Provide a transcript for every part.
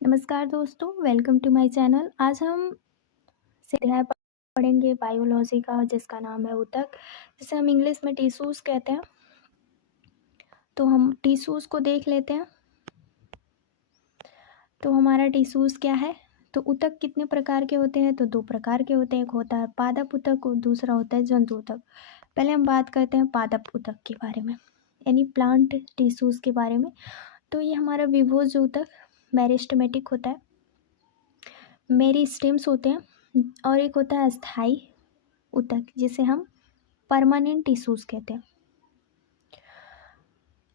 नमस्कार दोस्तों, welcome to my channel. आज हम अध्याय पढ़ेंगे बायोलॉजी का, जिसका नाम है ऊतक, जिसे हम इंग्लिश में टिश्यूज़ कहते हैं। तो हम टिश्यूज़ को देख लेते हैं। तो हमारा टिश्यूज़ क्या है? तो ऊतक कितने प्रकार के होते हैं? तो 2 प्रकार के होते हैं। एक होता है पादप ऊतक और दूसरा होता है जंतु ऊतक। पहले हम बात करते हैं पादप ऊतक के बारे में, यानी प्लांट टिश्यूज़ के बारे में। तो ये हमारा विभोज ऊतक मेरिस्टेमेटिक होता है, मेरिस्टेम्स होते हैं, और एक होता है अस्थाई ऊतक, जिसे हम परमानेंट टिश्यूज़ कहते हैं।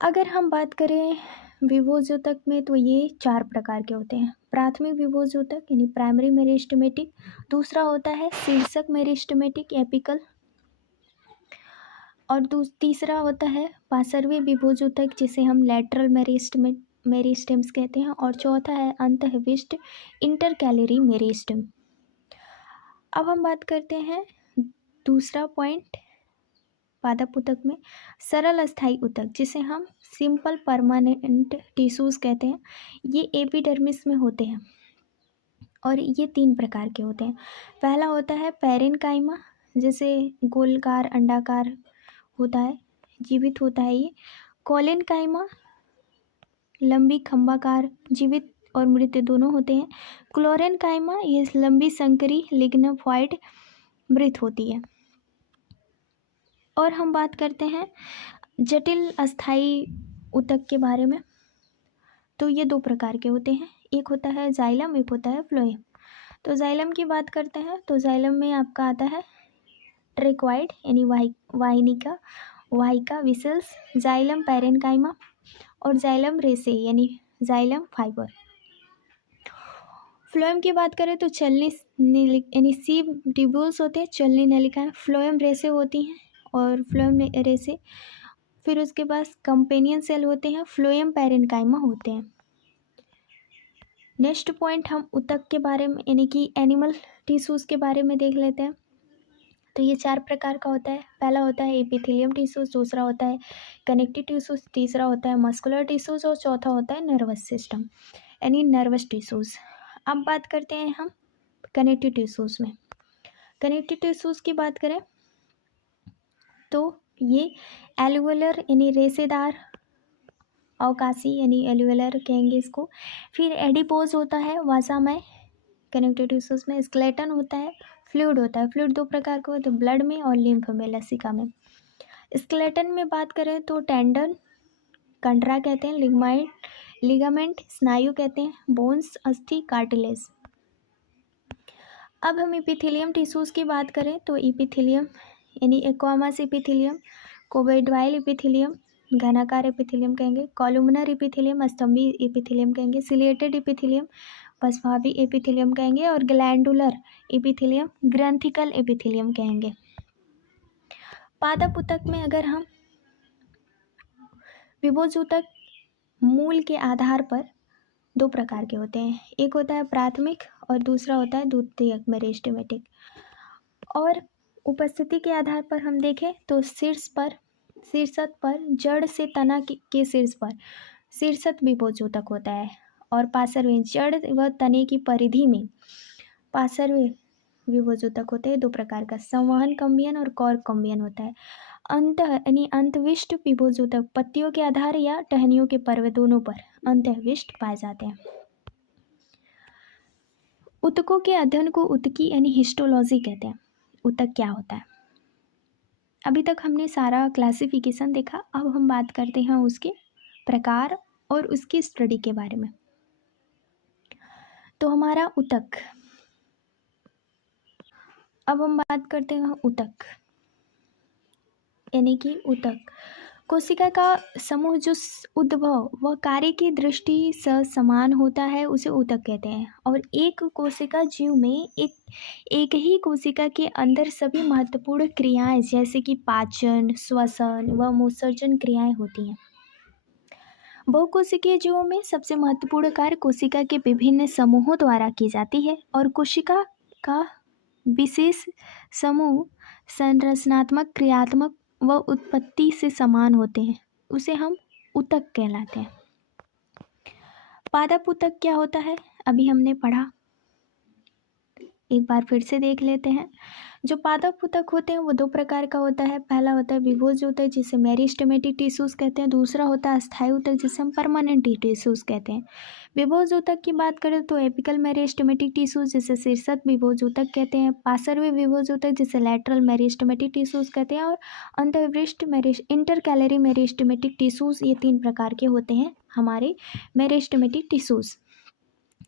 अगर हम बात करें विभोज ऊतक में, तो ये 4 प्रकार के होते हैं। प्राथमिक विभोज ऊतक यानी प्राइमरी मेरिस्टेमेटिक, दूसरा होता है शीर्षक मेरिस्टेमेटिक एपिकल, और तीसरा होता है पार्श्वीय विभोज ऊतक, जिसे हम लैटरल मेरिस्टेम्स कहते हैं, और चौथा है अंतःविष्ट इंटरकैलरी मेरिस्टेम। अब हम बात करते हैं दूसरा पॉइंट पादप ऊतक में, सरल अस्थायी ऊतक, जिसे हम सिंपल परमानेंट टिश्यूज़ कहते हैं। ये एपिडर्मिस में होते हैं और ये 3 प्रकार के होते हैं। पहला होता है पैरेन्काइमा, जैसे गोलाकार अंडाकार होता है, जीवित होता है ये। कोलेनकाइमा, लंबी खंभाकार, जीवित और मृत दोनों होते हैं। क्लोरेनकाइमा, ये लंबी संकरी लिग्नाफाइड, मृत होती है। और हम बात करते हैं जटिल अस्थाई ऊतक के बारे में। तो ये 2 प्रकार के होते हैं, एक होता है जाइलम, एक होता है फ्लोएम। तो जाइलम की बात करते हैं, तो जाइलम में आपका आता है ट्रेक्वाइड यानी वाहिका विसेल्स, जाइलम पैरेन्काइमा, और जाइलम रेसे यानी जाइलम फाइबर। फ्लोएम की बात करें तो चलनी यानी सीव ट्यूब्यूल्स होते हैं, चलनी नलिकाएं फ्लोएम रेसे होती हैं, और फ्लोएम रेसे। फिर उसके पास कंपेनियन सेल होते हैं, फ्लोएम पैरेन्काइमा होते हैं। नेक्स्ट पॉइंट हम ऊतक के बारे में यानी कि एनिमल टिश्यूज़ के बारे में देख लेते हैं। तो ये 4 प्रकार का होता है। पहला होता है एपिथेलियम टिश्यूज़, दूसरा होता है कनेक्टिव टिश्यूज़, तीसरा होता है मस्कुलर टिश्यूज़, और चौथा होता है नर्वस सिस्टम यानी नर्वस टिश्यूज़। अब बात करते हैं हम कनेक्टिव टिश्यूज़ में। कनेक्टिव टिश्यूज़ की बात करें तो ये एल्वुलर यानी रेशेदार, अवकाशी यानी एल्वुलर कहेंगे इसको। फिर एडिपोज होता है वसामय कनेक्टिव टिश्यूज़ में। स्केलेटन होता है, फ्लूइड होता है। फ्लूइड 2 प्रकार के होते हैं, ब्लड में और लिम्फ में, लसिका में। स्केलेटन में बात करें तो टेंडन, कंडरा कहते हैं, लिगामेंट, स्नायु कहते हैं, बोन्स, अस्थि, कार्टिलेज। अब हम एपिथेलियम टिश्यूज़ की बात करें तो एपिथेलियम यानी एक्वामस एपिथेलियम, कोबेडवाइल एपिथेलियम, घनाकार एपिथेलियम कहेंगे, कॉलुमनर एपिथेलियम, स्तंभी एपिथेलियम कहेंगे, सिलिएटेड एपिथेलियम, पशभावी एपिथेलियम कहेंगे, और ग्लैंडुलर एपिथेलियम, ग्रंथिकल एपिथेलियम कहेंगे। पादप ऊतक में अगर हम विभोज ऊतक मूल के आधार पर 2 प्रकार के होते हैं, एक होता है प्राथमिक और दूसरा होता है द्वितीयक मेरिस्टेमेटिक। और उपस्थिति के आधार पर हम देखें तो शीर्षक पर जड़ से तना के शीर्ष पर शीर्षक विभोज ऊतक होता है, और पार्श्व जड़ व तने की परिधि में पार्श्व विभोज ऊतक होते हैं। 2 प्रकार का संवहन कम्बियन और कॉर्क कम्बियन होता है। यानी अंतविष्ट विभोज ऊतक पत्तियों के आधार या टहनियों के पर्व दोनों पर अंतविष्ट पाए जाते हैं। ऊतकों के अध्ययन को ऊतकी यानी हिस्टोलॉजी कहते हैं। ऊतक क्या होता है? अभी तक हमने सारा क्लासिफिकेशन देखा, अब हम बात करते हैं उसके प्रकार और उसकी स्टडी के बारे में। तो हमारा ऊतक, अब हम बात करते हैं ऊतक यानी कि ऊतक कोशिका का समूह जो उद्भव व कार्य की दृष्टि से समान होता है, उसे ऊतक कहते हैं। और एक कोशिका जीव में एक ही कोशिका के अंदर सभी महत्वपूर्ण क्रियाएं जैसे कि पाचन, श्वसन व मोत्सर्जन क्रियाएं होती हैं। बहुकोशिकीय जीवों में सबसे महत्वपूर्ण कार्य कोशिका के विभिन्न समूहों द्वारा की जाती है, और कोशिका का विशेष समूह संरचनात्मक, क्रियात्मक व उत्पत्ति से समान होते हैं, उसे हम ऊतक कहलाते हैं। पादप ऊतक क्या होता है? अभी हमने पढ़ा, एक बार फिर से देख लेते हैं। जो पादप ऊतक होते हैं वो दो प्रकार का होता है। पहला होता है विभोज ऊतक जिसे मेरिस्टेमेटिक टिश्यूज कहते हैं, दूसरा होता है अस्थायी ऊतक जिसे हम परमानेंट टिश्यूज कहते हैं। विभोज ऊतक की बात करें तो एपिकल मेरिस्टेमेटिक टिश्यूज जिसे शीर्षक विभोज ऊतक कहते हैं, पार्श्वीय विभोज ऊतक जिसे लैटरल मेरिस्टेमेटिक टिश्यूज कहते हैं, और अंतःविष्ट इंटरकैलरी मेरिस्टेमेटिक टिश्यूज, ये तीन प्रकार के होते हैं हमारे मेरिस्टेमेटिक टिश्यूज।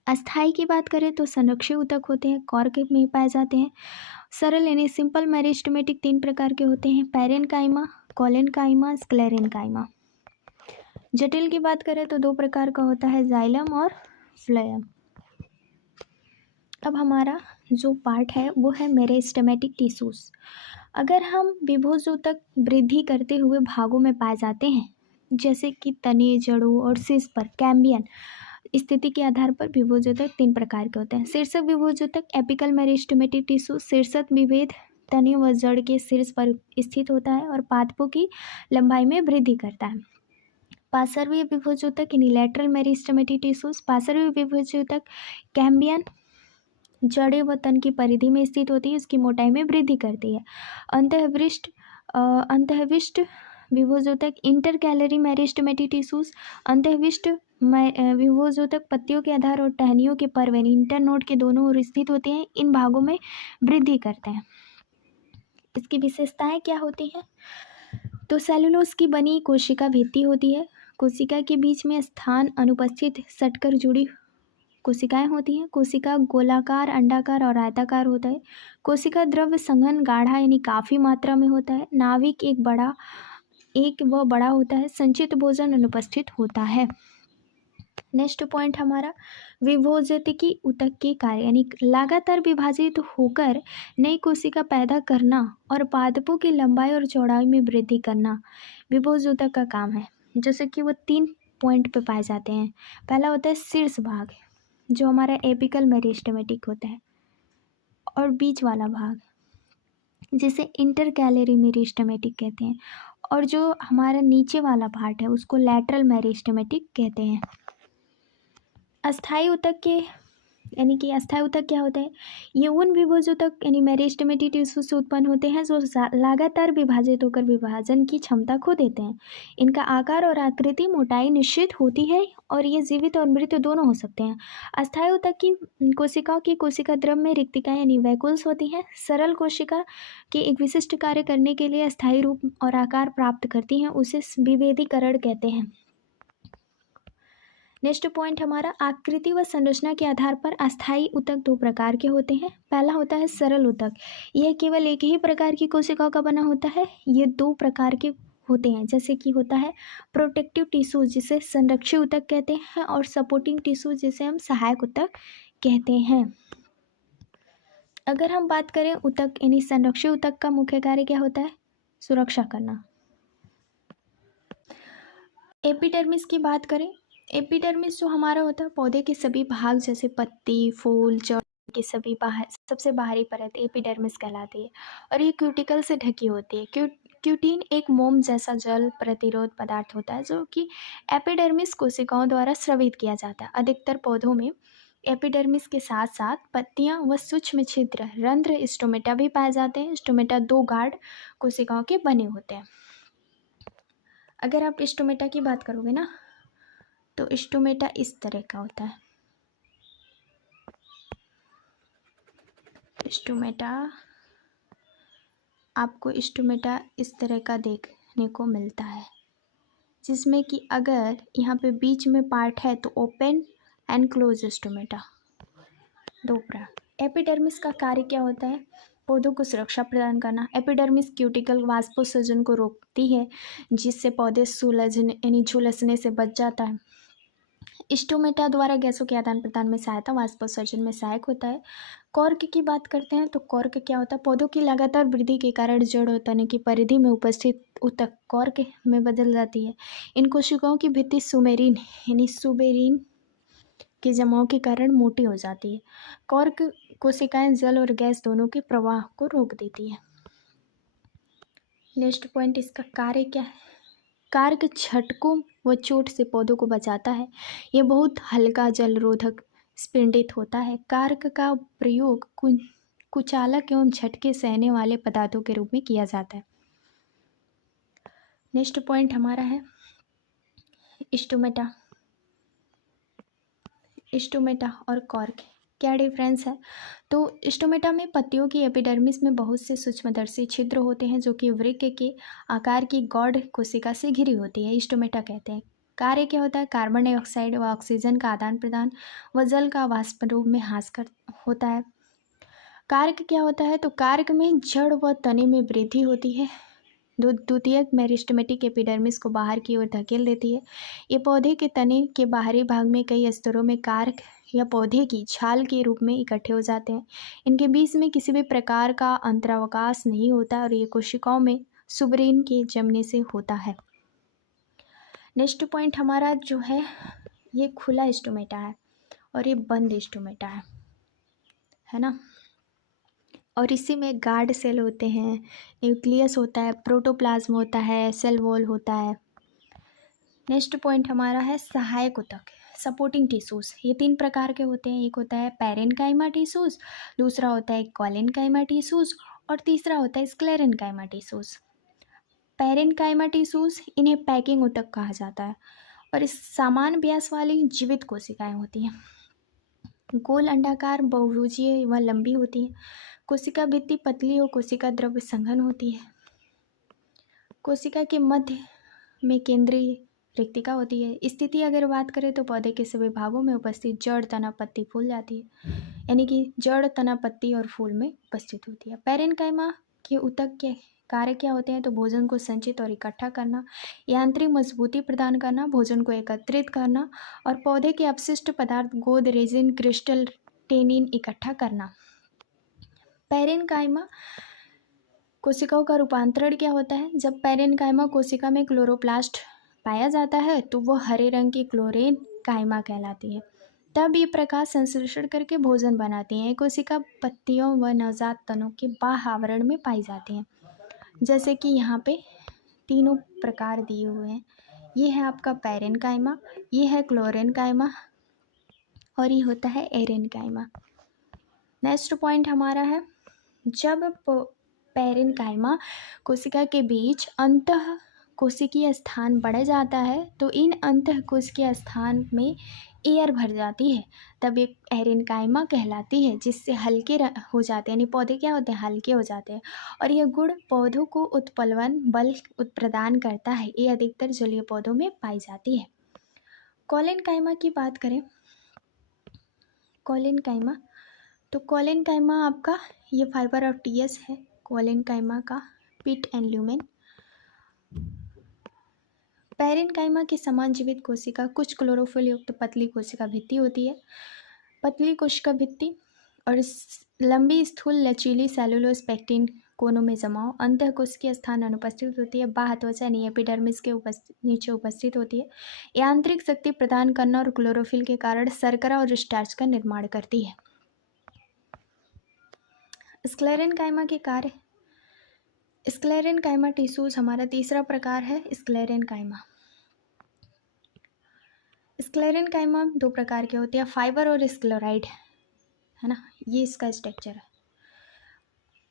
अस्थाई की बात करें तो संरक्षी ऊतक होते हैं, कॉर्क में पाए जाते हैं। सरल यानी सिंपल मेरिस्टेमेटिक तीन प्रकार के होते हैं, पैरेनकाइमा, कोलेनकाइमा, स्क्लेरेनकाइमा। जटिल की बात करें तो दो प्रकार का होता है, जाइलम और फ्लोएम। अब हमारा जो पार्ट है वो है मेरिस्टेमेटिक टिश्यूज। अगर हम विभोज ऊतक वृद्धि करते हुए भागों में पाए जाते हैं, जैसे कि तने, जड़ों और शीर्ष पर कैम्बियन स्थिति के आधार पर विभोजोतक तीन प्रकार के होते हैं। शीर्षक विभोजोतक एपिकल मेरिस्टेमेटिक टिश्यू शीर्षक विभेद तने व जड़ के शीर्ष पर स्थित होता है और पादपों की लंबाई में वृद्धि करता है। पार्श्वीय विभोजोतक यानी लैटरल मेरिस्टेमेटिक टिश्यूज, पार्श्वीय विभोजोतक कैम्बियन जड़ें व तन की परिधि में स्थित होती है, उसकी मोटाई में वृद्धि करती है। अंतःविष्ट विभोजोतक इंटरकैलरी मेरिस्टेमेटिक टिश्यूज, अंतःविष्ट विभोजोतक पत्तियों के आधार और टहनियों के पर्व यानी इंटरनोड के दोनों ओर स्थित होते हैं, इन भागों में वृद्धि करते हैं। इसकी विशेषताएं क्या होती हैं? तो सेलुलोज की बनी कोशिका भित्ति होती है, कोशिका के बीच में स्थान अनुपस्थित सटकर जुड़ी कोशिकाएं होती हैं, कोशिका गोलाकार, अंडाकार और आयताकार होता है, कोशिका द्रव्य संघन गाढ़ा यानी काफ़ी मात्रा में होता है, नाभिक एक बड़ा होता है, संचित भोजन अनुपस्थित होता है। नेक्स्ट पॉइंट हमारा विभोजतिकी ऊतक के कार्य यानी लगातार विभाजित होकर नई कोशिका पैदा करना और पादपों की लंबाई और चौड़ाई में वृद्धि करना विभोज ऊतक का काम है, जैसे कि वो तीन पॉइंट पे पाए जाते हैं। पहला होता है शीर्ष भाग जो हमारा एपिकल मेरिस्टेमेटिक होता है, और बीच वाला भाग जिसे इंटरकैलरी मेरिस्टेमेटिक कहते हैं, और जो हमारा नीचे वाला पार्ट है उसको लैटरल मेरिस्टेमेटिक कहते हैं। अस्थायी ऊतक के यानी कि अस्थायी ऊतक क्या होता है? ये उन विभोज ऊतक यानी मेरिस्टेमेटिक टिश्यू से उत्पन्न होते हैं जो लगातार विभाजित होकर विभाजन की क्षमता खो देते हैं। इनका आकार और आकृति, मोटाई निश्चित होती है और ये जीवित और मृत दोनों हो सकते हैं। अस्थायी ऊतक की कोशिकाओं की कोशिका द्रव में रिक्तिकाएं यानी वैकुल्स होती हैं। सरल कोशिका के एक विशिष्ट कार्य करने के लिए अस्थायी रूप और आकार प्राप्त करती हैं, उसे विभेदीकरण कहते हैं। नेक्स्ट पॉइंट हमारा आकृति व संरचना के आधार पर अस्थायी ऊतक दो प्रकार के होते हैं। पहला होता है सरल ऊतक, यह केवल एक ही प्रकार की कोशिकाओं का बना होता है। ये दो प्रकार के होते हैं, जैसे कि होता है प्रोटेक्टिव टिश्यू जिसे संरक्षी ऊतक कहते हैं, और सपोर्टिंग टिश्यू जिसे हम सहायक ऊतक कहते हैं। अगर हम बात करें ऊतक यानी संरक्षी ऊतक का मुख्य कार्य क्या होता है? सुरक्षा करना। एपिडर्मिस की बात करें, एपिडर्मिस जो हमारा होता है पौधे के सभी भाग जैसे पत्ती, फूल, जड़ के सभी सबसे बाहरी परत एपिडर्मिस कहलाती है, और ये क्यूटिकल से ढकी होती है। क्यूटीन एक मोम जैसा जल प्रतिरोध पदार्थ होता है जो कि एपिडर्मिस कोशिकाओं द्वारा स्रावित किया जाता है। अधिकतर पौधों में एपिडर्मिस के साथ साथ पत्तियां व सूक्ष्म छिद्र रंध्र स्टोमेटा भी पाए जाते हैं। स्टोमेटा दो गार्ड कोशिकाओं के बने होते हैं। अगर आप स्टोमेटा की बात करोगे ना तो स्टोमेटा इस तरह का होता है। स्टोमेटा आपको स्टोमेटा इस तरह का देखने को मिलता है, जिसमें कि अगर यहाँ पे बीच में पार्ट है तो ओपन एंड क्लोज स्टोमेटा दो प्रकार। एपिडर्मिस का कार्य क्या होता है? पौधों को सुरक्षा प्रदान करना। एपिडर्मिस क्यूटिकल वाष्पोत्सर्जन को रोकती है, जिससे पौधे सुलझने यानी झुलसने से बच जाता है। स्टोमेटा द्वारा गैसों के आदान प्रदान में सहायता, वाष्पोत्सर्जन में सहायक होता है। कॉर्क की बात करते हैं तो कॉर्क क्या होता है? पौधों की लगातार वृद्धि के कारण जड़ और तने की परिधि में उपस्थित ऊतक कॉर्क में बदल जाती है। इन कोशिकाओं की भित्ति सुमेरीन यानी सुबेरीन के जमाव के कारण मोटी हो जाती है। कॉर्क कोशिकाएं जल और गैस दोनों के प्रवाह को रोक देती है। नेक्स्ट पॉइंट, इसका कार्य क्या है? कार्य झटकों व चोट से पौधों को बचाता है। यह बहुत हल्का, जल रोधक, स्पिंडित होता है। कारक का प्रयोग कुचालक एवं झटके सहने वाले पदार्थों के रूप में किया जाता है। नेक्स्ट पॉइंट हमारा है स्टोमेटा। स्टोमेटा और कॉर्क क्या डिफरेंस है? तो स्टोमेटा में पत्तियों की एपिडर्मिस में बहुत से सूक्ष्मदर्शी छिद्र होते हैं जो कि वृक्क के आकार की गौड़ कोशिका से घिरी होती है, स्टोमेटा कहते हैं। कार्य क्या होता है? कार्बन डाइऑक्साइड व ऑक्सीजन का आदान प्रदान व जल का वाष्प रूप में ह्रास कर होता है। कार्क क्या होता है? तो कार्क में जड़ व तने में वृद्धि होती है। द्वितीयक मेरिस्टेमेटिक एपिडर्मिस को बाहर की ओर धकेल देती है। ये पौधे के तने के बाहरी भाग में कई स्तरों में कार्क या पौधे की छाल के रूप में इकट्ठे हो जाते हैं। इनके बीच में किसी भी प्रकार का अंतरावकाश नहीं होता और ये कोशिकाओं में सुबरीन के जमने से होता है। नेक्स्ट पॉइंट हमारा जो ये खुला स्टोमेटा है और ये बंद स्टोमेटा है ना। और इसी में गार्ड सेल होते हैं, न्यूक्लियस होता है, प्रोटोप्लाज्म होता है, सेल वॉल होता है। नेक्स्ट पॉइंट हमारा है सहायक ऊतक, सपोर्टिंग टिश्यूज। ये 3 प्रकार के होते हैं। एक होता है पैरेन्काइमा टिश्यूज, दूसरा होता है कॉलेनकाइमा टिश्यूज और तीसरा होता है स्क्लेरेन्काइमा टिश्यूज। पैरेन्काइमा टिश्यूज इन्हें पैकिंग ऊतक कहा जाता है और इस समान व्यास वाली जीवित कोशिकाएं होती हैं। गोल अंडाकार बहुभुजीय व लंबी होती है। कोशिका भित्ति पतली और कोशिका द्रव्य संघन होती है। कोशिका के मध्य में केंद्रीय रिक्तिका होती है। स्थिति अगर बात करें तो पौधे के सभी भागों में उपस्थित जड़, तना, पत्ती, फूल जाती है, यानी कि जड़, तना, पत्ती और फूल में उपस्थित होती है। पैरेन्काइमा के ऊतक के कार्य क्या होते हैं? तो भोजन को संचित और इकट्ठा करना, यांत्रिक मजबूती प्रदान करना, भोजन को एकत्रित करना और पौधे के अपशिष्ट पदार्थ गोद, रेजिन, क्रिस्टल, टेनिन इकट्ठा करना। पैरेन्काइमा कोशिकाओं का रूपांतरण क्या होता है? जब पैरेन्काइमा कोशिका में क्लोरोप्लास्ट पाया जाता है तो वह हरे रंग की क्लोरेन्काइमा कहलाती है। तब ये प्रकाश संश्लेषण करके भोजन बनाती हैं। कोशिका पत्तियों व नवजात तनों के बाह्य आवरण में पाई जाती हैं, जैसे कि यहाँ पे तीनों प्रकार दिए हुए हैं। ये है आपका पैरेन्काइमा, ये है क्लोरेन्काइमा और ये होता है एरेन्काइमा। नेक्स्ट पॉइंट हमारा है जब पैरेन्काइमा कोशिका के बीच अंतः कोशिकीय स्थान बढ़ जाता है तो इन अंतः कोशिकीय स्थान में एयर भर जाती है, तब एक एरेन्काइमा कहलाती है, जिससे हल्के हो जाते हैं, यानी पौधे क्या होते हैं? हल्के हो जाते हैं और यह गुण पौधों को उत्प्लवन बल प्रदान करता है। ये अधिकतर जलीय पौधों में पाई जाती है। कॉलेनकाइमा की बात करें, कॉलेनकाइमा तो कॉलेनकाइमा आपका ये फाइबर ऑफ टीएस है। कॉलेनकाइमा का पिट एंड ल्यूमेन। पैरेन्काइमा की समान जीवित कोशिका कुछ क्लोरोफिल युक्त पतली कोशिका भित्ति होती है। पतली कोशिका भित्ति और लंबी स्थूल लचीली सेलुलोज पेक्टिन कोनों में जमाव, अंतः कोशिकीय स्थान अनुपस्थित होती है। बाह्य त्वचा यानी एपिडर्मिस के नीचे उपस्थित होती है। यांत्रिक शक्ति प्रदान करना और क्लोरोफिल के कारण शर्करा और स्टार्च का निर्माण करती है। स्क्लेरेन्काइमा के कार्य। स्क्लेरेन्काइमा टिश्यूज हमारा तीसरा प्रकार है स्क्लेरेन्काइमा। स्क्लेरेन्काइमा 2 प्रकार के होते हैं, फाइबर और स्क्लेराइड, है ना। ये इसका स्ट्रक्चर है।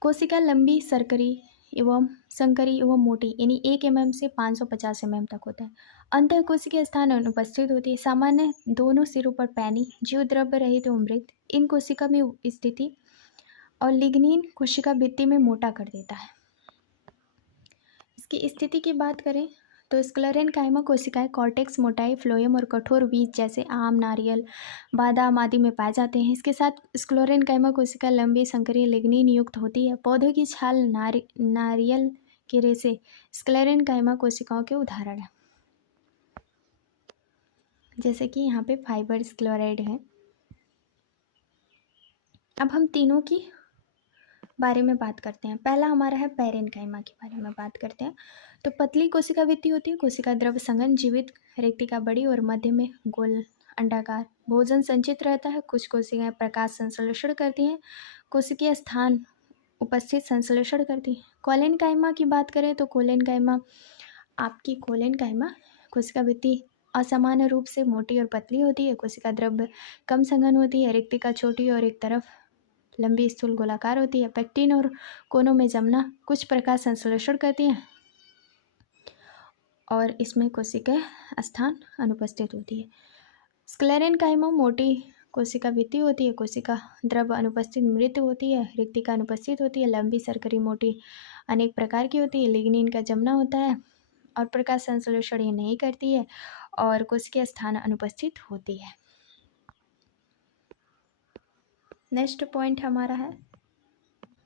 कोशिका लंबी, संकरी एवं मोटी, यानी 1 mm से 550 mm तक होता है। अंतः कोशिकीय स्थान अनुपस्थित होती है। सामान्य दोनों सिरों पर पैनी, जीव द्रव्य रहित एवं मृत। इन कोशिका में स्थिति और लिग्निन कोशिका भित्ति में मोटा कर देता है। इसकी स्थिति की बात करें तो स्क्लेरेन्काइमा कोशिकाएं कॉर्टेक्स, मोटाई, फ्लोएम और कठोर बीज जैसे आम, नारियल, बादाम आदि में पाए जाते हैं। इसके साथ स्क्लेरेन्काइमा कोशिका लंबी, संकरीय, लिग्निन युक्त होती है। पौधों की छाल, नारियल के रेशे स्क्लेरेन्काइमा कोशिकाओं के उदाहरण हैं, जैसे कि यहाँ पे फाइबर, स्क्लेराइड है। अब हम तीनों की बारे में बात करते हैं। पहला हमारा है पैरेन्काइमा के बारे में बात करते हैं। तो पतली कोशिका भित्ति होती है। कोशिका द्रव्य संघन, जीवित, रेक्टिका बड़ी और मध्य में गोल अंडाकार। भोजन संचित रहता है। कुछ कोशिकाएं प्रकाश संश्लेषण करती हैं, कोशिकीय स्थान उपस्थित संश्लेषण करती हैं। कॉलेनकाइमा की बात करें तो कॉलेनकाइमा कोशिका भित्ति असमान रूप से मोटी और पतली होती है। कोशिका द्रव्य कम सघन होती है। रिक्तिका छोटी और एक तरफ लंबी स्थूल गोलाकार होती है। पेक्टिन और कोनों में जमना कुछ प्रकार संश्लेषण करती है और इसमें कोशिका स्थान अनुपस्थित होती है। स्क्लेरेन्काइमा मोटी कोशिका भित्ति होती है। कोशिका द्रव्य अनुपस्थित मृत होती है। रिक्तिका अनुपस्थित होती है। लंबी सरकरी मोटी अनेक प्रकार की होती है। लिग्निन का जमना होता है और प्रकाश संश्लेषण ये नहीं करती है और कोशिकीय स्थान अनुपस्थित होती है। नेक्स्ट पॉइंट हमारा है,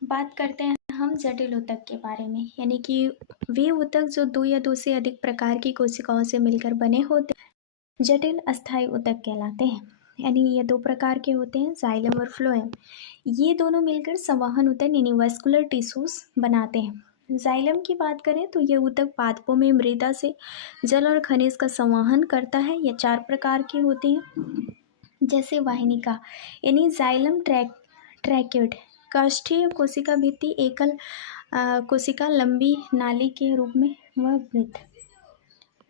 बात करते हैं हम जटिल ऊतक के बारे में, यानी कि वे ऊतक जो दो या दो से अधिक प्रकार की कोशिकाओं से मिलकर बने होते हैं जटिल अस्थायी ऊतक कहलाते हैं। यानी ये दो प्रकार के होते हैं, जाइलम और फ्लोएम। ये दोनों मिलकर संवहन ऊतक यानी वस्कुलर टिश्यूज बनाते हैं। जाइलम की बात करें तो ये ऊतक पादपों में मृदा से जल और खनिज का संवहन करता है। ये 4 प्रकार के होते हैं, जैसे वाहिनिका यानी जाइलम ट्रैक्योइड, काष्ठीय कोशिका भित्ति एकल कोशिका लंबी नाली के रूप में वह मृत।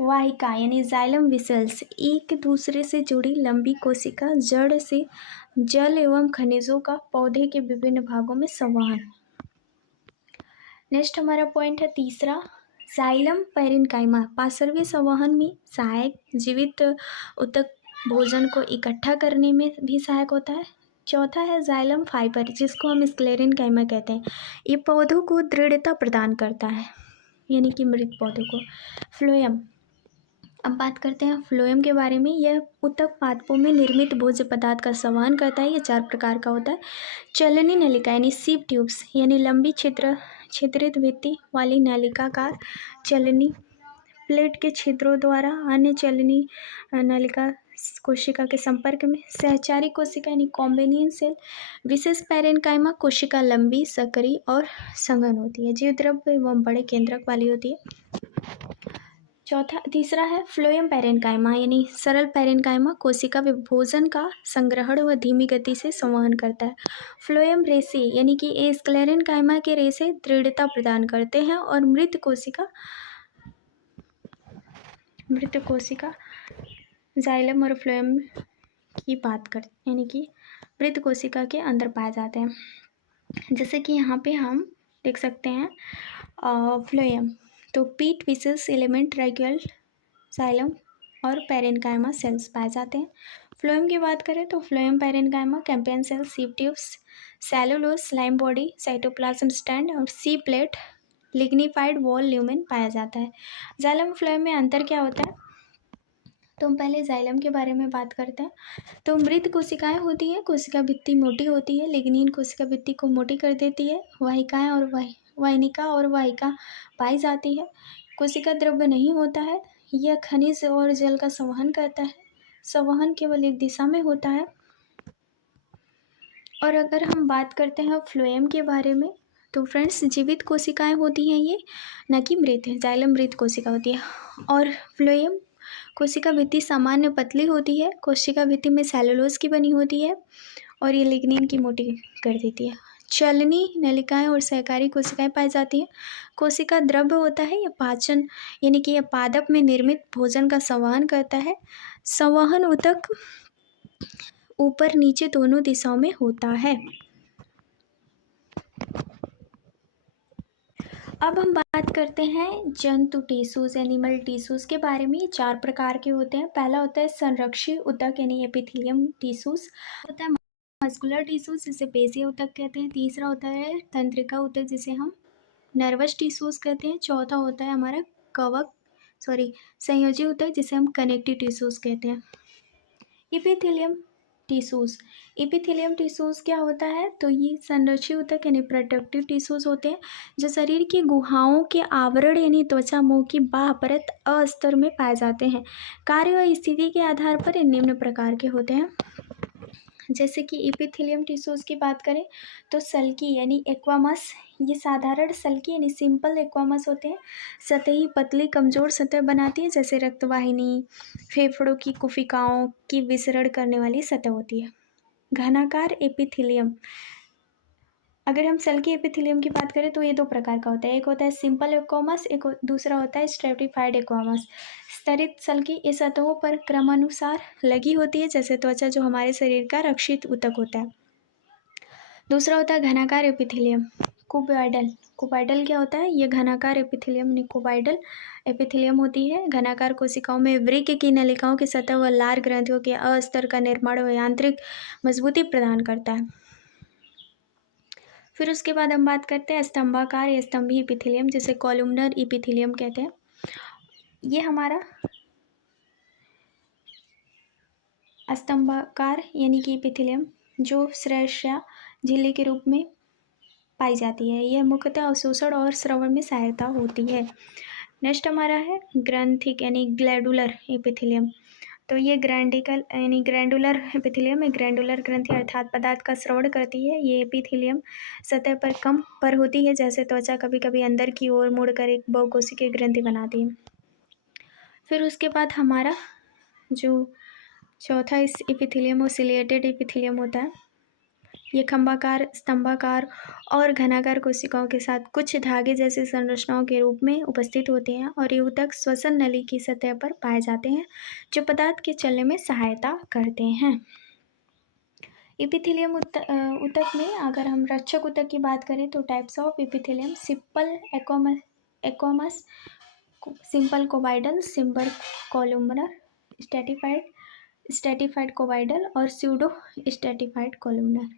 वाहिका यानी जाइलम विसेल्स, एक दूसरे से जुड़ी लंबी कोशिका, जड़ से जल एवं खनिजों का पौधे के विभिन्न भागों में संवहन। नेक्स्ट हमारा पॉइंट है तीसरा, जाइलम पैरेन्काइमा, पार्श्वीय संवहन में सहायक, जीवित ऊतक भोजन को इकट्ठा करने में भी सहायक होता है। चौथा है जाइलम फाइबर, जिसको हम स्क्लेरेन्काइमा कहते हैं। ये पौधों को दृढ़ता प्रदान करता है, यानी कि मृत पौधों को। फ्लोएम, अब बात करते हैं फ्लोएम के बारे में। यह ऊतक पादपों में निर्मित भोज्य पदार्थ का संवहन करता है। ये 4 प्रकार का होता है। चलनी नलिका यानी सीप ट्यूब्स, यानी लंबी छिद्रित भित्ति वाली नलिकाकार चलनी प्लेट के छिद्रों द्वारा अन्य चलनी नलिका कोशिका के संपर्क में। सहचारी कोशिका यानी कॉम्बिनियन सेल, विशेष पैरेन्काइमा कोशिका लंबी, सकरी और सघन होती है। जीवद्रव्य एवं बड़े केंद्रक वाली होती है। तीसरा है फ्लोएम पैरेन्काइमा, यानी सरल पैरेन्काइमा कोशिका भोजन का संग्रहण व धीमी गति से संवहन करता है। फ्लोएम रेसे, यानी कि स्क्लेरेन्काइमा के रेसे दृढ़ता प्रदान करते हैं और मृत कोशिका जाइलम और फ्लोएम की बात करते हैं, यानी कि मृत कोशिका के अंदर पाए जाते हैं। जैसे कि यहाँ पे हम देख सकते हैं फ्लोएम, तो पीट विशेष एलिमेंट रेग्युलर जाइलम और पैरेन्काइमा सेल्स पाए जाते हैं। फ्लोएम की बात करें तो फ्लोएम पैरेन्काइमा कैंपियन सेल, सीप tubes, cellulose, slime body, cytoplasm stand और सी प्लेट, लिग्निफाइड वॉल ल्यूमेन पाया जाता है। जाइलम फ्लोएम में अंतर क्या होता है, तो हम पहले जाइलम के बारे में बात करते हैं। तो मृत कोशिकाएं होती हैं, कोशिका भित्ति मोटी होती है। लिग्निन कोशिका भित्ति को मोटी कर देती है। वाहिकाएं और वाहिनिका और वाहिका पाई जाती है। कोशिका द्रव्य नहीं होता है। यह खनिज और जल का संवहन करता है। संवहन केवल एक दिशा में होता है। और अगर हम बात करते हैं फ्लोएम के बारे में, तो फ्रेंड्स जीवित कोशिकाएं होती हैं ये, न कि मृत है। जाइलम मृत कोशिका होती है और फ्लोएम कोशिका भित्ति सामान्य पतली होती है। कोशिका भित्ति में सेलुलोज की बनी होती है और ये लिग्निन की मोटी कर देती है। चलनी नलिकाएं और सहकारी कोशिकाएं पाई जाती हैं। कोशिका द्रव्य होता है, यह पाचन यानी कि यह पादप में निर्मित भोजन का संवहन करता है। संवहन ऊतक ऊपर नीचे दोनों दिशाओं में होता है। अब हम बात करते हैं जंतु टिश्यूज, एनिमल टिश्यूज के बारे में। ये 4 प्रकार के होते हैं। पहला होता है संरक्षी ऊतक यानी एपिथेलियम टिश्यूज, होता है मस्कुलर टिश्यूज जिसे पेशीय ऊतक कहते हैं। तीसरा होता है तंत्रिका ऊतक जिसे हम नर्वस टिश्यूज कहते हैं। चौथा होता है हमारा संयोजी ऊतक जिसे हम कनेक्टिव टिश्यूज कहते हैं। एपिथेलियम टिश्यूज क्या होता है, तो ये संरक्षी ऊतक यानी प्रोटेक्टिव टिश्यूज होते हैं जो शरीर की गुहाओं के आवरण यानी त्वचा मुंह की बाह्य परत अस्तर में पाए जाते हैं। कार्य और स्थिति के आधार पर ये निम्न प्रकार के होते हैं। जैसे कि एपिथेलियम टिश्यूज की बात करें तो सल्की यानी एक्वामस, ये साधारण सल्की यानी सिंपल एक्वामस होते हैं। सतही पतली कमजोर सतह बनाती है, जैसे रक्तवाहिनी, फेफड़ों की कोशिकाओं की विसरण करने वाली सतह होती है। घनाकार एपिथेलियम अगर हम सेल की एपिथेलियम की बात करें तो ये दो प्रकार का होता है, एक होता है सिंपल एक्वामस, एक दूसरा होता है स्ट्रेटिफाइड एक्वामस। स्तरित सेल की इस सतहों पर क्रमानुसार लगी होती है, जैसे त्वचा जो हमारे शरीर का रक्षित ऊतक होता है। दूसरा होता है घनाकार एपिथेलियम, कुबॉइडल। कुबॉइडल क्या होता है? ये घनाकार एपिथेलियम कुबॉइडल एपिथेलियम होती है। घनाकार कोशिकाओं में वृक्क की नलिकाओं की सतह व लार ग्रंथियों के अस्तर का निर्माण व यांत्रिक मजबूती प्रदान करता है। फिर उसके बाद हम बात करते हैं स्तंभाकार या स्तंभी एपिथेलियम, जिसे कॉलुमनर एपिथेलियम कहते हैं। ये हमारा स्तंभाकार यानी कि एपिथेलियम जो श्लेष्मा झिल्ली के रूप में पाई जाती है। यह मुख्यतः अवशोषण और श्रवण में सहायता होती है। नेक्स्ट हमारा है ग्रंथिक यानी ग्लैंडुलर एपिथेलियम। तो ये ग्रैंडिकल यानी ग्रैंडुलर एपिथेलियम है। ग्रैंडुलर ग्रंथि अर्थात पदार्थ का श्रवण करती है। ये एपिथेलियम सतह पर कम पर होती है, जैसे त्वचा कभी कभी अंदर की ओर मुड़कर एक बहुकोशिकीय ग्रंथि बनाती है। फिर उसके बाद हमारा जो चौथा इस एपिथेलियम वो सिलिएटेड एपिथेलियम होता है। ये खंभाकार, स्तंभाकार और घनाकार कोशिकाओं के साथ कुछ धागे जैसी संरचनाओं के रूप में उपस्थित होते हैं और ये ऊतक श्वसन नली की सतह पर पाए जाते हैं, जो पदार्थ के चलने में सहायता करते हैं। एपिथेलियम ऊतक में अगर हम रक्षक ऊतक की बात करें तो types of epithelium simple squamous, simple cuboidal, simple columnar, stratified cuboidal और स्यूडो स्ट्रेटिफाइड कॉलुमनर।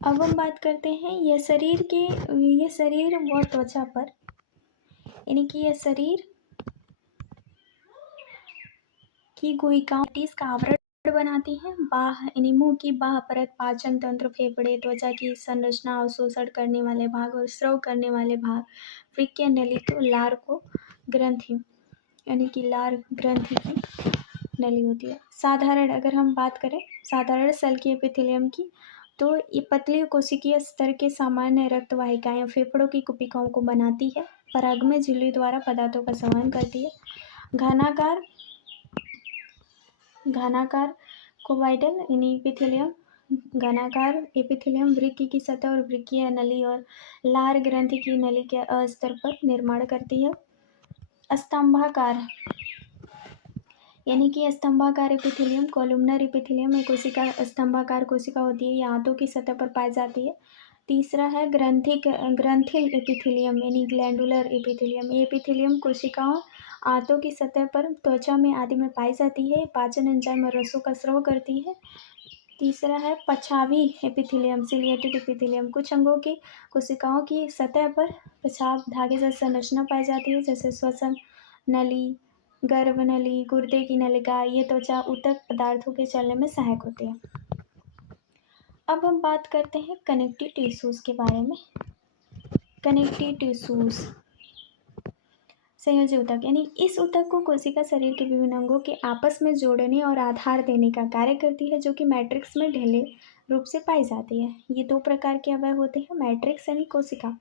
अब हम बात करते हैं ये शरीर व त्वचा पर, यानी कि यह शरीर की कोशिकाओं का आवरण बनाती हैं। बाह यानी मुंह की बाह परत पाचन तंत्र, फेफड़े, त्वचा की संरचना, अवशोषण करने वाले भाग और स्राव करने वाले भाग, वृक्क नली को लार को ग्रंथि यानी कि लार ग्रंथि की नली होती है। साधारण अगर हम बात करें साधारण सेल की एपिथेलियम की, तो ये पतली कोशिकीय स्तर के सामान्य रक्त वाहिकाएं फेफड़ों की कुपिकाओं को बनाती है। परागमय झिल्ली द्वारा पदार्थों का संवहन करती है। घनाकार कोबाइडल यानी एपिथेलियम, घनाकार एपिथेलियम वृक्क की सतह और वृक्कीय नली और लार ग्रंथि की नली के अस्तर पर निर्माण करती है। स्तंभाकार यानी कि स्तंभाकार एपिथेलियम, कॉलुमनर एपिथेलियम में कोशिका स्तंभाकार कोशिका होती है, यह आंतों की सतह पर पाई जाती है। तीसरा है ग्रंथिल एपिथेलियम यानी ग्लैंडुलर एपिथेलियम। ये एपिथेलियम कोशिकाओं आंतों की सतह पर, त्वचा में आदि में पाई जाती है। पाचन एंजाइम और रसों का स्राव करती है। तीसरा है पछावी एपिथेलियम, सिलिएटेड एपिथेलियम। कुछ अंगों की कोशिकाओं की सतह पर पछाव धागे जैसी संरचना पाई जाती है, जैसे श्वसन नली, गर्भ नली, गुर्दे की नलिका। ये त्वचा ऊतक पदार्थों के चलने में सहायक होते हैं। अब हम बात करते हैं कनेक्टिव टिश्यूज के बारे में। कनेक्टिव टिश्यूज संयोजी ऊतक यानी इस ऊतक को कोशिका शरीर के विभिन्न अंगों के आपस में जोड़ने और आधार देने का कार्य करती है, जो कि मैट्रिक्स में ढीले रूप से पाई जाती है। ये दो प्रकार के अवयव होते हैं, मैट्रिक्स यानी कोशिका।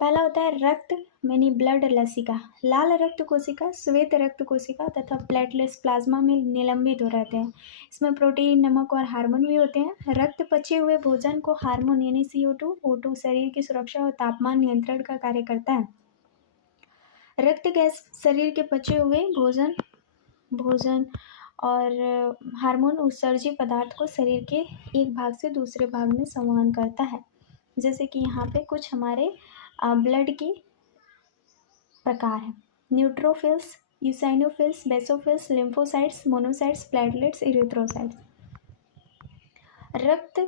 पहला होता है रक्त यानी ब्लड लसिका। लाल रक्त कोशिका, श्वेत रक्त कोशिका तथा प्लेटलेट्स प्लाज्मा में निलंबित हो रहते हैं। इसमें प्रोटीन, नमक और हार्मोन भी होते हैं। रक्त पचे हुए भोजन को हार्मोन यानी CO2, O2 शरीर की सुरक्षा और तापमान नियंत्रण का कार्य करता है। रक्त गैस शरीर के पचे हुए भोजन और हार्मोन उत्सर्जी पदार्थ को शरीर के एक भाग से दूसरे भाग में संवहन करता है। जैसे कि यहाँ पे कुछ हमारे ब्लड के प्रकार हैं: neutrophils, eosinophils, basophils, lymphocytes, monocytes, platelets, erythrocytes. रक्त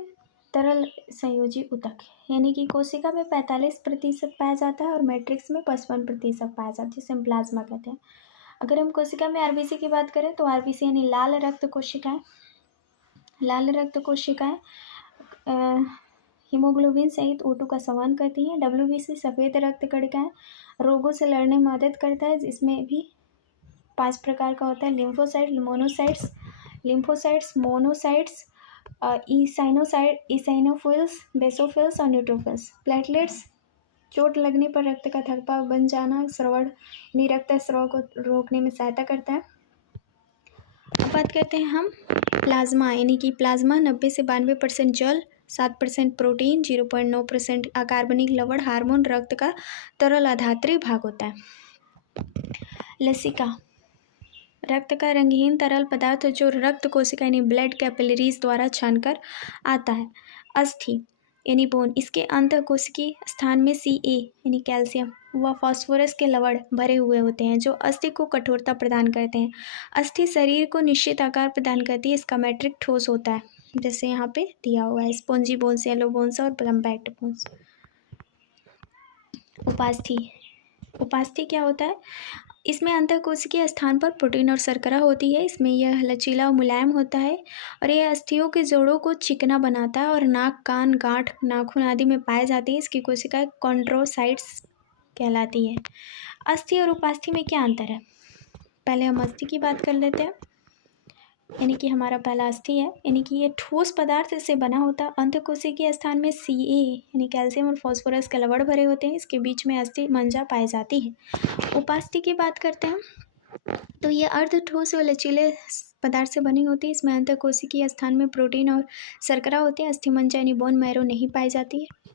तरल संयोजी ऊतक यानी कि कोशिका में 45% पाया जाता है और मैट्रिक्स में 55% पाया जाता है, जिसे हम प्लाज्मा कहते हैं। अगर हम कोशिका में RBC की बात करें तो RBC यानी लाल रक्त कोशिकाएं हीमोग्लोबिन सहित O2 का संवहन करती हैं। WBC सफ़ेद रक्त कणिकाएं रोगों से लड़ने में मदद करता है। इसमें भी 5 प्रकार का होता है: लिम्फोसाइट्स, मोनोसाइट्स, ईसाइनोफिल्स, बेसोफिल्स और न्यूट्रोफिल्स। प्लेटलेट्स चोट लगने पर रक्त का थक्का बन जाना, श्रवण यानी रक्त स्राव को रोकने में सहायता करता है। अब बात करते हैं हम प्लाज्मा यानी कि प्लाज्मा 90 से 92% जल, 7% प्रोटीन, 0.9% अकार्बनिक लवण, हार्मोन, रक्त का तरल अधात्री भाग होता है। लसिका रक्त का रंगहीन तरल पदार्थ जो रक्त कोशिका यानी ब्लड कैपिलरीज द्वारा छानकर आता है। अस्थि यानी बोन, इसके अंत कोशिकीय स्थान में Ca यानी कैल्शियम व फास्फोरस के लवण भरे हुए होते हैं जो अस्थि को कठोरता प्रदान करते हैं। अस्थि शरीर को निश्चित आकार प्रदान करती है। इसका मैट्रिक ठोस होता है, जैसे यहाँ पे दिया हुआ है, स्पॉन्जी बोन्स, येलो बोन्स और कम्पैक्ट बोन्स। उपास्थि उपास्थि क्या होता है? इसमें अंतःकोशिकीय स्थान पर प्रोटीन और शर्करा होती है। इसमें यह लचीला और मुलायम होता है और यह अस्थियों के जोड़ों को चिकना बनाता है और नाक, कान, गांठ, नाखून आदि में पाई जाती है। इसकी कोशिकाएं कॉन्ड्रोसाइट्स कहलाती है। अस्थि और उपास्थि में क्या अंतर है? पहले हम अस्थि की बात कर लेते हैं, यानी कि हमारा पहला अस्थि है, यानी कि ये ठोस पदार्थ से बना होता है। अंतःकोशिकीय स्थान में Ca यानी कैल्शियम और फास्फोरस के लवण भरे होते हैं। इसके बीच में अस्थि मंजा पाई जाती है। उपास्थि की बात करते हैं तो ये अर्ध ठोस व लचीले पदार्थ से बनी होती है। इसमें अंतःकोशिकीय स्थान में प्रोटीन और शर्करा होती है। अस्थि मंजा यानी बोन मैरो नहीं पाई जाती है।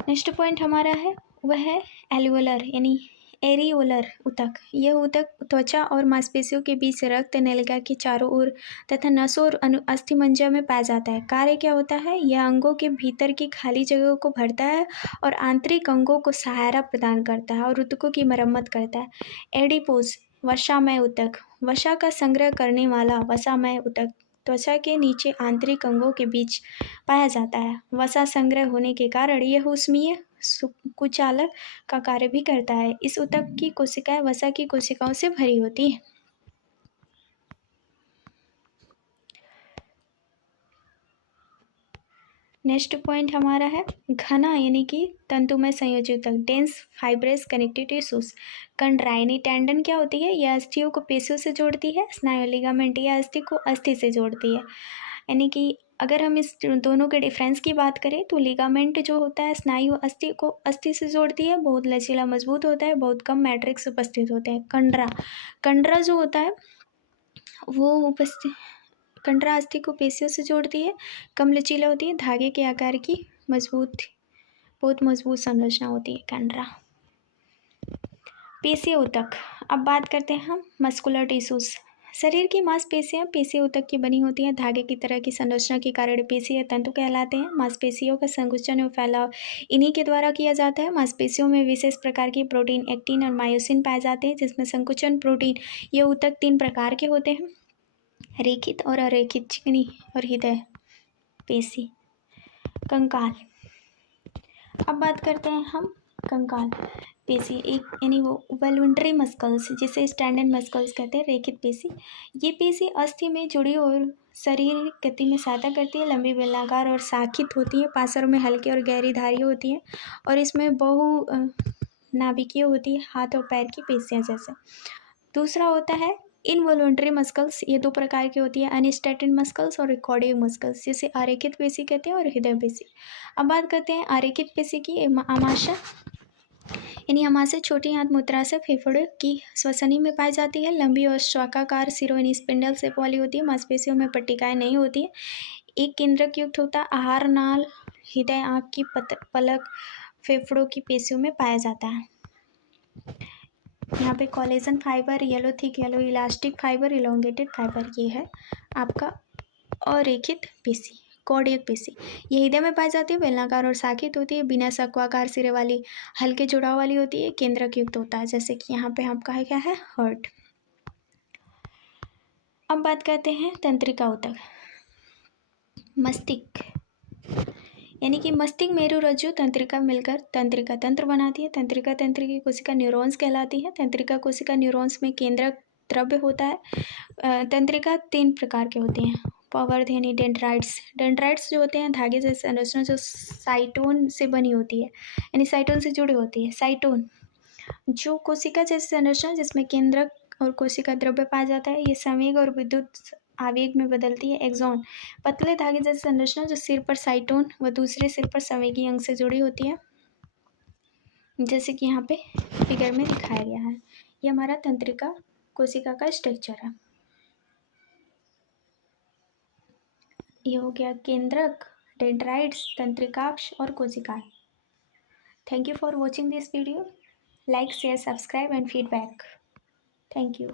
नेक्स्ट पॉइंट हमारा है वह है एल्वियोलर यानी एरियोलर ऊतक। यह ऊतक त्वचा और मांसपेशियों के बीच रक्त नलिका के चारों ओर तथा नसों और अस्थिमज्जा में पाया जाता है। कार्य क्या होता है? यह अंगों के भीतर की खाली जगहों को भरता है और आंतरिक अंगों को सहारा प्रदान करता है और ऊतकों की मरम्मत करता है। एडिपोज वसामय ऊतक, वसा का संग्रह करने वाला वसामय ऊतक त्वचा के नीचे आंतरिक अंगों के बीच पाया जाता है। वसा संग्रह होने के कारण यह ऊष्मीय कुचालक का कार्य भी करता है। इस ऊतक की कोशिकाएं वसा की कोशिकाओं से भरी होती हैं। नेक्स्ट पॉइंट हमारा है घना यानी कि तंतुमय संयोजी ऊतक, डेंस फाइब्रस कनेक्टिव टिश्यूज। कंडरा यानी टेंडन क्या होती है? यह अस्थियों को पेशियों से जोड़ती है। स्नायु लिगामेंट यह अस्थि को अस्थि से जोड़ती है। यानी कि अगर हम इस दोनों के डिफरेंस की बात करें तो लिगामेंट जो होता है स्नायु अस्थि को अस्थि से जोड़ती है, बहुत लचीला मजबूत होता है, बहुत कम मैट्रिक्स उपस्थित होते हैं। कंडरा जो होता है वो कंडरा अस्थि को पेशियों से जोड़ती है, कम लचीला होती है, धागे के आकार की बहुत मजबूत संरचना होती है कंडरा। पेशीय ऊतक, अब बात करते हैं हम मस्कुलर टिश्यूज। शरीर की मांसपेशियां पेशीय ऊतक की बनी होती हैं। धागे की तरह की संरचना के कारण पेशीय तंतु कहलाते हैं। मांसपेशियों का संकुचन और फैलाव इन्हीं के द्वारा किया जाता है। मांसपेशियों में विशेष प्रकार की प्रोटीन, एक्टिन और मायोसिन पाए जाते हैं, जिसमें संकुचन प्रोटीन। ये ऊतक 3 प्रकार के होते हैं, रेखित और अरेखित, चिकनी और हृदय पेशी। कंकाल, अब बात करते हैं हम कंकाल पेशी, एक यानी वो वॉल्यूंटरी मस्कल्स जिसे स्टैंडर्ड मस्कल्स कहते हैं, रेखित पेशी। ये पेशी अस्थि में जुड़ी और शरीर गति में सहायता करती है। लंबी बेलनाकार और शाखित होती है, पार्श्व में हल्की और गहरी धारियाँ होती हैं और इसमें बहु नाभिकीय होती है, हाथ और पैर की पेशियाँ जैसे। दूसरा होता है इनवॉल्यूंटरी मस्कल्स, ये 2 प्रकार की होती है, अनस्टैटिन मस्कल्स और रिकॉर्डिव मस्कल्स, जिसे आरेखित पेशी कहते हैं और हृदय पेशी। अब बात करते हैं आरेखित पेशी की। आमाशय यानी आमाशय छोटी आंत मूत्राशय फेफड़े की श्वसनी में पाई जाती है। लंबी और श्वाकाकार सिरों यानी स्पिंडल शेप वाली होती है। मांसपेशियों में पट्टिकाएं नहीं होती है। एक केंद्रक युक्त होता है। आहार नाल, हृदय, आँख की पलक फेफड़ों की पेशियों में पाया जाता है। यहाँ पे collagen fibre, yellow thick yellow elastic fibre, elongated fibre, ये है आपका अरेखित पेशी, कॉर्डियक पेशी। ये हृदय में पाई जाती है, बेलनाकार और शाखित होती है, बिना शंक्वाकार सिरे वाली, हल्के जुड़ाव वाली होती है, केंद्रक युक्त होता है, जैसे कि यहाँ पे आपका है क्या है हार्ट। अब बात करते हैं तंत्रिका ऊतक। मस्तिष्क यानी कि मस्तिष्क मेरुरज्जु तंत्रिका मिलकर तंत्रिका तंत्र बनाती है। तंत्रिका तंत्र की कोशिका न्यूरॉन्स कहलाती है। तंत्रिका कोशिका न्यूरॉन्स में केंद्रक द्रव्य होता है। तंत्रिका 3 प्रकार के होते हैं, पवर्ध यानी डेंड्राइट्स। डेंड्राइट्स जो होते हैं धागे जैसे संरचना जो साइटोन से बनी होती है, यानी साइटोन से जुड़ी होती है। साइटोन जो कोशिका जैसी संरचना जिसमें केंद्रक और कोशिका द्रव्य पाया जाता है, ये संवेग और विद्युत आवेग में बदलती है। एक्सॉन पतले धागे जैसी संरचना जो सिर पर साइटोन व दूसरे सिर पर संवेगी अंग से जुड़ी होती है, जैसे कि यहाँ पे फिगर में दिखाया गया है। ये हमारा तंत्रिका कोशिका का स्ट्रक्चर है। ये हो गया केंद्रक, डेंड्राइट्स, तंत्रिकाक्ष और कोशिकाएं। Thank you for watching this video. Like, share, subscribe and feedback. Thank you.